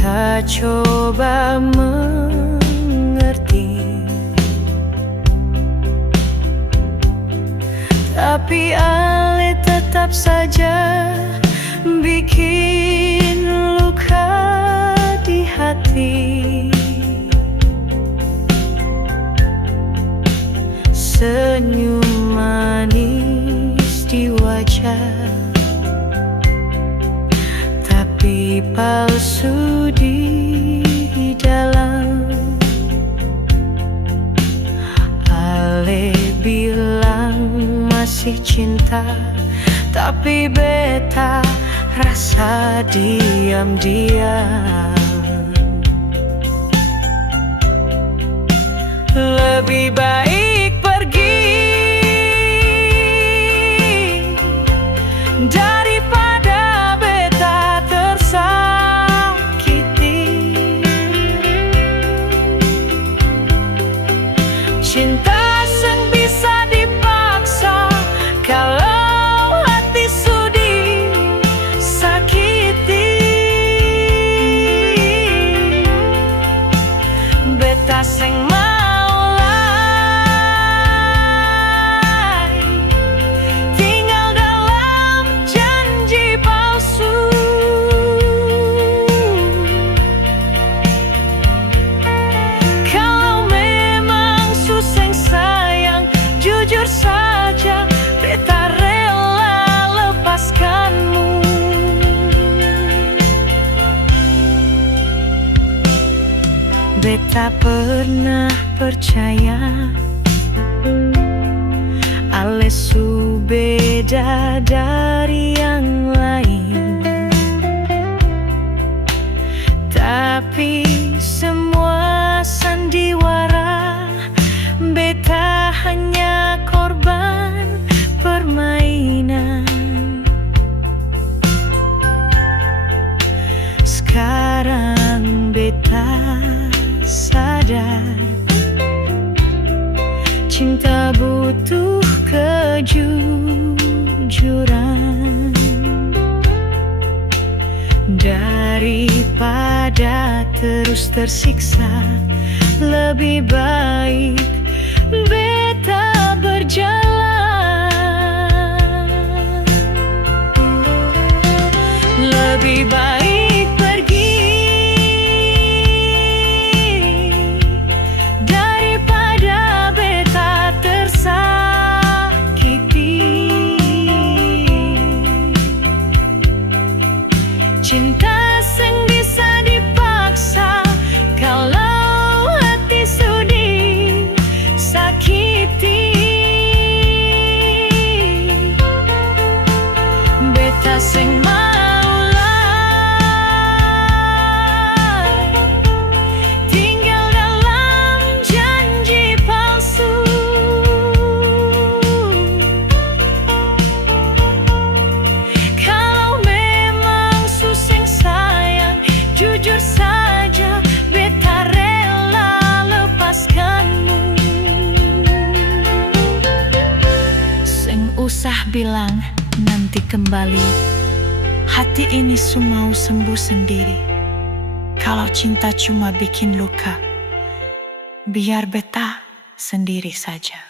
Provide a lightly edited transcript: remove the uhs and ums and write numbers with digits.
Beta coba mengerti, tapi ale tetap saja bikin luka di hati. Senyum manis di wajah, tapi palsu di dalam. Ale bilang masih cinta, tapi beta rasa diam-diam. Lebih baik pergi daripada beta tersakiti. Cinta seng bisa dipaksa kalau hati sudi sakiti. Beta seng mau lay tinggal dalam janji palsu. Kalau memang suseng sayang, jujur saja beta rela lepaskanmu. Beta pernah percaya ale su beda dari yang lain, tapi semua sandiwara beta hanya korban permainan. Sekarang beta sadar cinta butuh kejujuran. Daripada terus tersiksa, lebih baik beta berjalan. Lebih baik pergi daripada beta tersakiti. Cinta seng bisa dipaksa kalau hati sudi sakiti. Beta seng mau lay tinggal dalam janji palsu. Kalau memang suseng sayang, jujur saja beta rela lepaskanmu. Seng usah bilang nanti kembali, hati ini semua sembuh sendiri. Kalau cinta cuma bikin luka, biar beta sendiri saja.